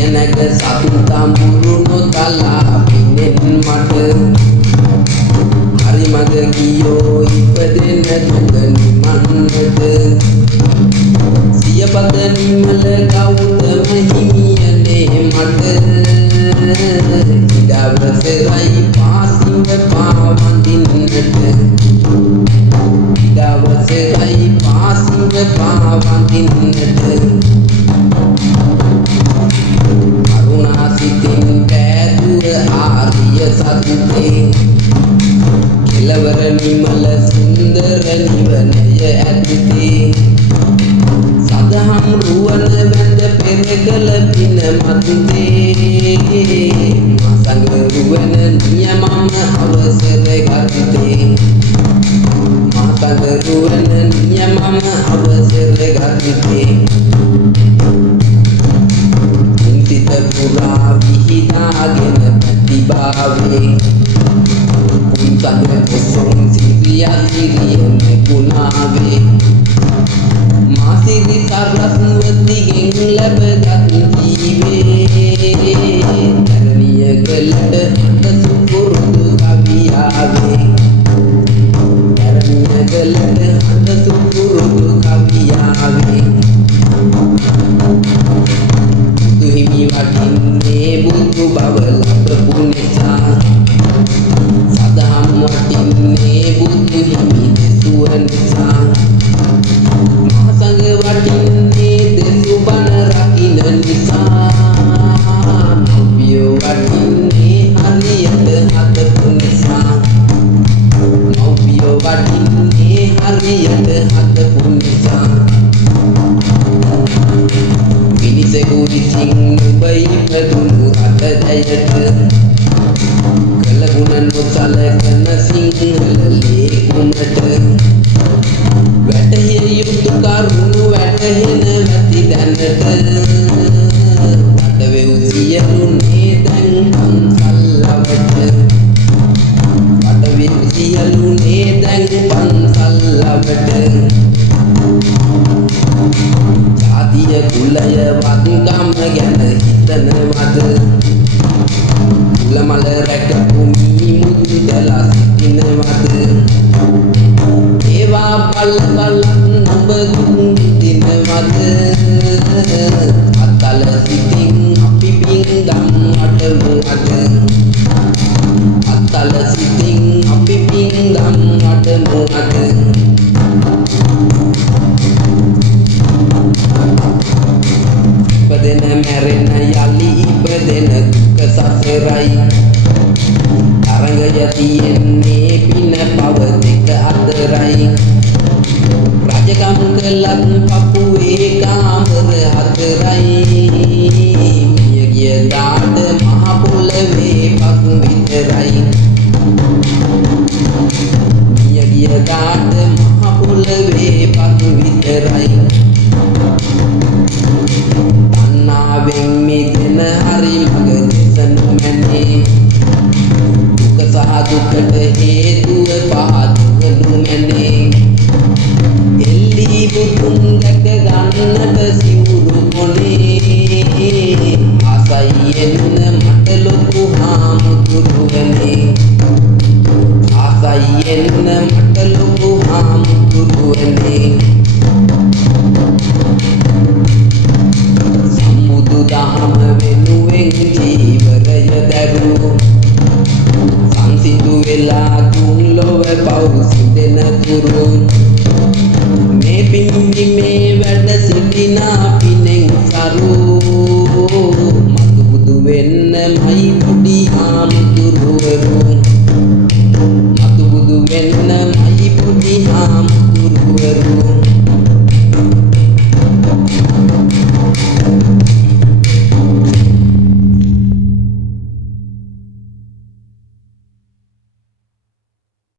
යනක සතුටම් පුරුණු තලා පිනෙන් මට හරි මග ගියෝ ඉපදෙන දුක නිමන්නට සිය පද නිමල ගෞතම හිමියනේ මට ඉඩවසරයි පාසිව පාවඳින්නට ඉඩවසරයි පාසිව පාවඳින්නට අරුණාසිතින් පෑදුව ආර්ය සත්‍යේ කෙලවර නිමල සුන්දර නිවනය ඇතිතේ සදහම් රුවන වැඳ පෙරකල පින මතුතේ මසඟ රුවන නියමම අවසර ගතිතේ මසඟ රුවන නියමම අවසර ගතිතේ සිත පුරා විහිදාගෙන ප්‍රතිභාවේ පුන්සඟ පොසොන් සිරියා සිරියන ගුණාවේ මාසිරි සරස්වතිගෙන් ලැබගත් ජීවේ ධර්මීය කළට සුපුරුදු කවියාවේ ධර්මීය කළට සුපුරුදු කවියාවේ හිමි වටින්නේ බුදු බව ලැබපු නිසා සදහම් වටින්නේ බුදු හිමි දෙසුව නිසා මහසඟ වටින්නේ දෙසු බණ රකින්න නිසා මව්පියෝ වටින්නේ හරියට හදපු නිසා මව්පියෝ වටින්නේ හරියට හදපු නිසා විනිසෙකුරිසින් නුඹ ඉපදුණු අතදයට කළගුණ නොසලකන සිංහල ලේකුමට වැටහිය යුතු කරුණු වැටහෙන නැති දැනට අටවෙව් සියලුනේ දැන් පන්සල්ලවට අටවෙව් සියලුනේ දැන් පන්සල්ලවට ජාතිය කුලය වත්කම ගැන හිතනවද කුලමල රැකපු මුදලා සිටිනවද ඒවා පල්ල නුඹ දුක් විඳිනවද අතල සිටින් අපි පින්ගම් අටමු අද අතල සිටින් අපි පින්ගම් අටමු අද ඉපදෙන මැරෙන යලි ඉපදෙන දුක සසරයි තරංගය තියෙන්නේ පින පව දෙක අතරයි රජකම් කළත් පපුවේ කාමර හතරයි මිය ගිය දාට මහ පොළවේ පසු විතරයි මිය ගිය දාට මහ පොළවේ පසු විතරයි තණ්හාවෙන් මිදෙන හරි මඟ දෙසනු මැනේ දුක සහ දුකට හේතුව පහදවනු මැනේ එල්ලී බුදුන් දැක ගන්නට සිවුරු කොනේ ආසයි එන්න මට ලොකු හාමුදුරුවනේ ආසයි එන්න මට ලොකු හාමුදුරුවනේ දහම වෙනුවෙන් ජීවරය දැරු සංසිඳු වෙලා තුන් ලොව පව් සිදෙන තුරු මේ පින්දි මේ